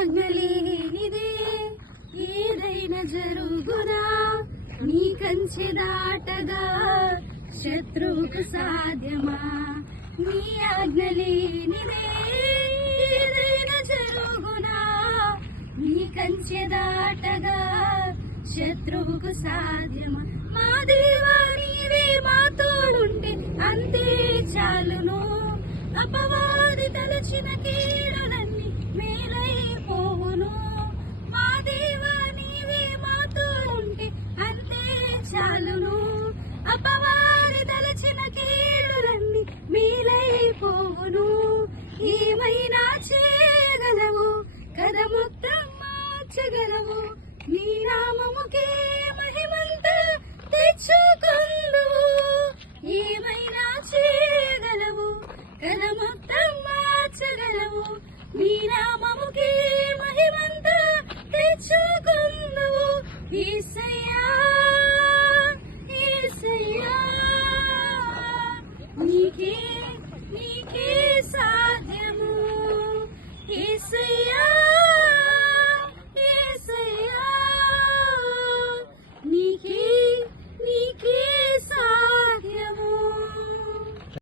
ఆజ్ఞలేనిదే ఏదైనా జరుగునా, నీ కంచె దాటగా శత్రువుకు సాధ్యమా? నీ ఆజ్ఞలేనిదే ఏదైనా జరుగునా, నీ కంచె దాటగా శత్రువుకు సాధ్యమా? మా దేవా నీవే మాతోడుంటే అంతే చాలును, అపవాది తలచిన కీడులన్నీ మేలైపోవును. మా దేవా నీవే మాతోడుంటే అంతే చాలును, అపవాది తలచిన కీడులన్నీ మేలైపోవును. ఏమైనా చేయగలవు కథ మొత్తం మార్చగలవు, నీ నామముకే మహిమంతా తెచ్చుకొందువు. ఏమైనా చేయగలవు కథ మొత్తం మార్చగలవు, నీ నామముకే మహిమంతా తెచ్చుకొందువు. యేసయ్యా యేసయ్యా నీకే నీకే